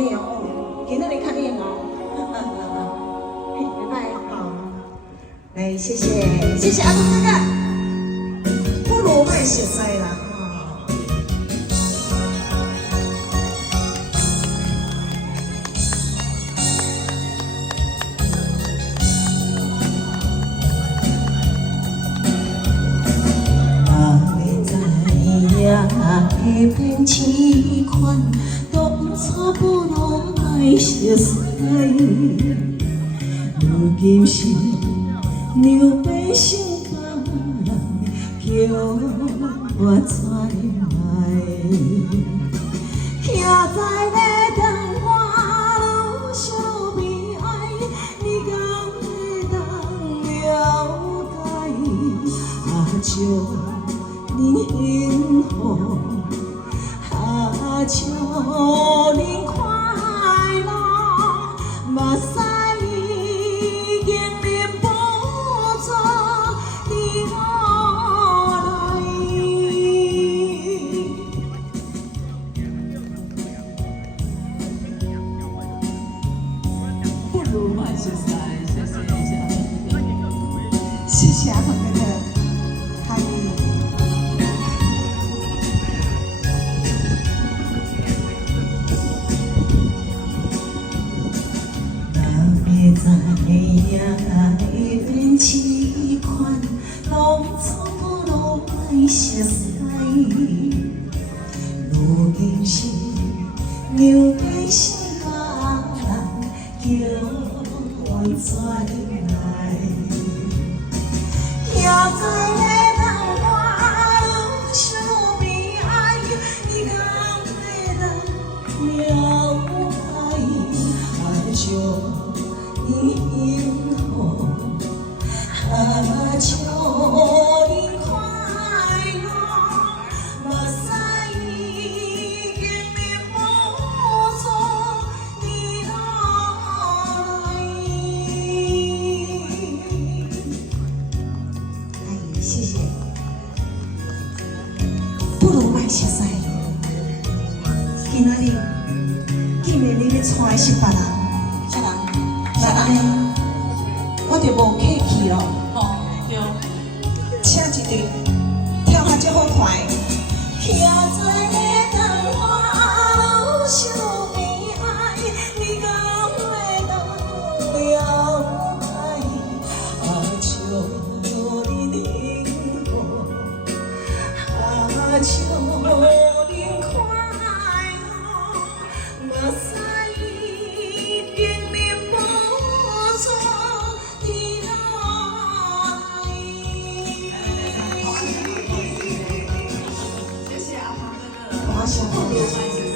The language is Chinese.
嘿哦，今仔日较冷哦，嘿，拜拜，好，来谢谢谢谢阿公哥哥，不如卖熟悉啦。 会变痴款，当初不拢爱熟悉。如今是牛背心肝，叫我怎来？徛在咧等我，愈想愈悲哀。你敢会当了解？阿祝恁幸福。 祝恁快乐，目屎已经忍不住滴落来。不如慢些来，谢谢一下，谢谢阿鹏哥哥，他也。 知影会变痴款，当初我拢爱熟悉。如今是牛背心肝，叫我怎来？徛在咧等我，愈想悲哀。你敢会当了解？爱就。 幸福，阿祝恁快乐，目屎已经忍不住滴落来。哎，谢谢。不如卖熟悉。今仔日，竟然你咧带是别人。 是安尼，我就无客气咯。哦，对。请一队跳较足好看的。徛在咧等我，愈想悲哀。你敢会当了解？阿祝恁幸福，阿祝恁快乐，目屎。 谢谢阿鹏哥哥，我喜欢。